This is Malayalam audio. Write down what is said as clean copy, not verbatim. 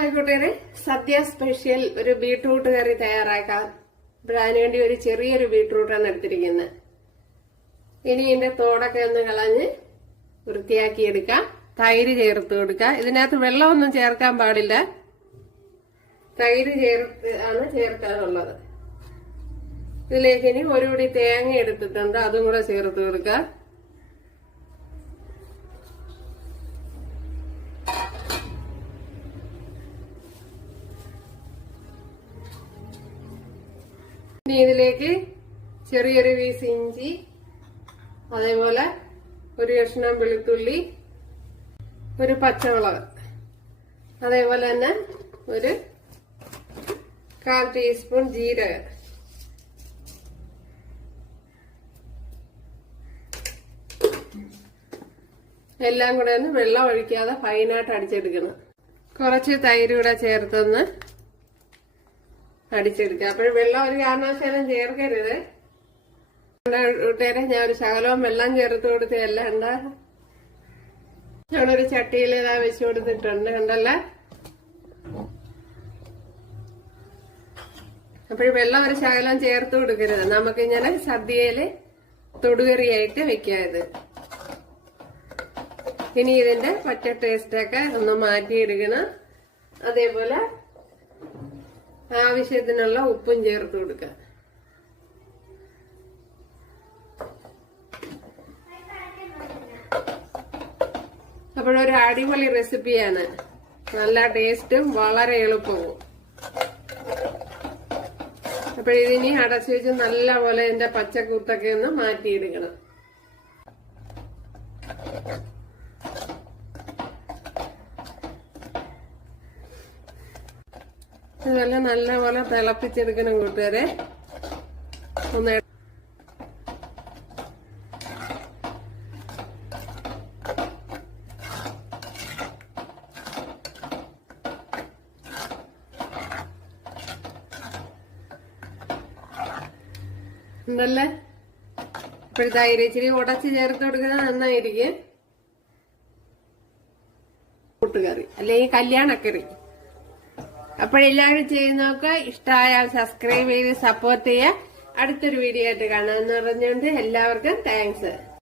ആയിക്കോട്ടെ, സദ്യ സ്പെഷ്യൽ ഒരു ബീട്രൂട്ട് കറി തയ്യാറാക്കാം. അതിനുവേണ്ടി ഒരു ചെറിയൊരു ബീട്രൂട്ടാണ് എടുത്തിരിക്കുന്നത്. ഇനി ഇതിന്റെ തോടൊക്കെ ഒന്ന് കളഞ്ഞ് വൃത്തിയാക്കി എടുക്കാം. തൈര് ചേർത്ത് കൊടുക്കാം. ഇതിനകത്ത് വെള്ളമൊന്നും ചേർക്കാൻ പാടില്ല, തൈര് ആണ് ചേർക്കാനുള്ളത്. ഇതിലേക്ക് ഇനി ഒരു പിടി തേങ്ങ എടുത്തിട്ടുണ്ട്, അതും കൂടെ ചേർത്ത് കൊടുക്കാം. ഇനി ഇതിലേക്ക് ചെറിയൊരു പീസ് ഇഞ്ചി, അതേപോലെ ഒരു കഷ്ണം വെളുത്തുള്ളി, ഒരു പച്ചമുളക്, അതേപോലെ തന്നെ ഒരു 1/4 ടീസ്പൂൺ ജീരകം, എല്ലാം കൂടെ ഒന്ന് വെള്ളം ഒഴിക്കാതെ ഫൈനായിട്ട് അടിച്ചെടുക്കണം. കുറച്ച് തൈര് കൂടെ ചേർത്തൊന്ന് അടിച്ചെടുക്കുക. അപ്പോൾ വെള്ളം ഒരു കാരണവശാലും ചേർക്കരുത്. കൂട്ടുകാരെ, ഞാൻ ഒരു ശകലവും വെള്ളം ചേർത്ത് കൊടുത്തതല്ല. എന്താ, ഞാനൊരു ചട്ടിയിൽ ഇതാ വെച്ച് കൊടുത്തിട്ടുണ്ട്, കണ്ടല്ലേ. അപ്പോൾ വെള്ളം ഒരു ശകലം ചേർത്ത് കൊടുക്കരുത്. നമുക്കിങ്ങനെ സദ്യയില് തൊടുകറിയായിട്ട് വെക്കാം ഇത്. ഇനി ഇതിന്റെ പച്ച ടേസ്റ്റൊക്കെ ഒന്ന് മാറ്റിയെടുക്കണം. അതേപോലെ ആവശ്യത്തിനുള്ള ഉപ്പും ചേർത്ത് കൊടുക്കാം. അപ്പോഴൊരു അടിപൊളി റെസിപ്പിയാണ്, നല്ല ടേസ്റ്റും വളരെ എളുപ്പവും. അപ്പോഴിതിനി അടച്ചു വെച്ച് നല്ലപോലെ ഇതിന്റെ പച്ചക്കൂത്തൊക്കെ ഒന്ന് മാറ്റിയെടുക്കണം. ഇതെല്ലാം നല്ലപോലെ തിളപ്പിച്ചെടുക്കണം കൂട്ടുകാരെ. ഒന്ന് ഉണ്ടല്ലേ. ഇപ്പോഴത്തെ ഇച്ചിരി ഉടച്ച് ചേർത്ത് കൊടുക്കുന്നത് നന്നായിരിക്കും. കൂട്ടുകറി അല്ലെങ്കിൽ കല്യാണക്കറി. അപ്പോഴെല്ലാവരും ചെയ്ത് നോക്കുക. ഇഷ്ടമായാൽ സബ്സ്ക്രൈബ് ചെയ്ത് സപ്പോർട്ട് ചെയ്യുക. അടുത്തൊരു വീഡിയോ ആയിട്ട് കാണാമെന്ന് പറഞ്ഞുകൊണ്ട് എല്ലാവർക്കും താങ്ക്സ്.